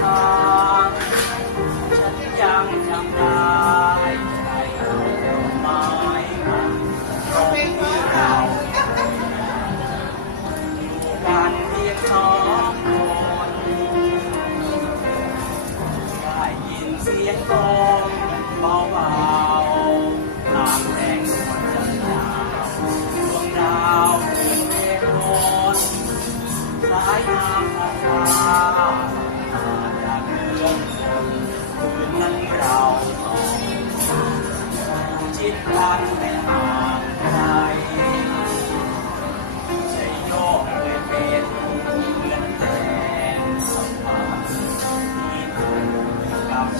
ค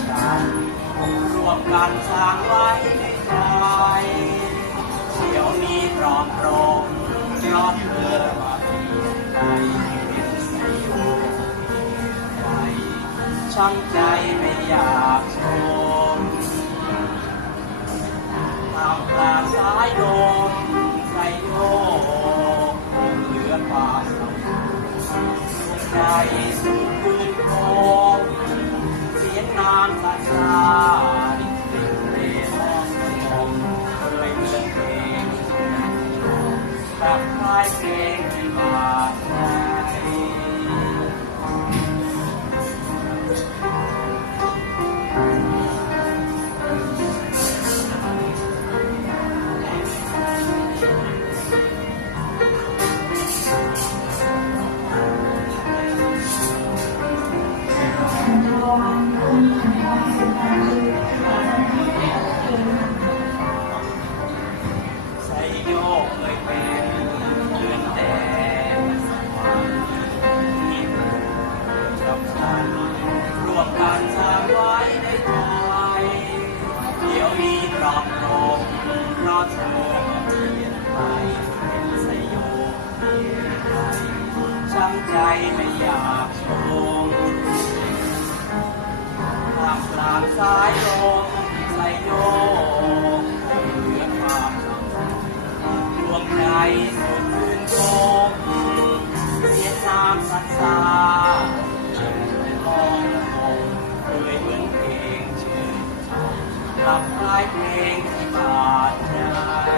ฉันรวมกันสร้างไว้ในใจเดี๋ยวนี้ตรอมตรมยอดเธอมาเปลี่ยนไปเป็นสีโอใจช่างใจไม่อยากชมามกลางสายลมใจโยกเหลือควาสำคัญใจสุดคืนโคเสียงน้ำตาชาดิบดิบเร่ร่อนมองเคยเหมือนเพลงรักคลายเพลงที่บา ยนไปเป็นใส่โยกเปลี่ยนไปช้ำใจไม่อยากชม ตามกลางสายลมใส่โยกเหลือความดวงใจสุดคืนโกเสียน้ำสันสาลองมองเคยเหมือนเพลงชื่นชมกลับคลายเพลงที่บาดใจ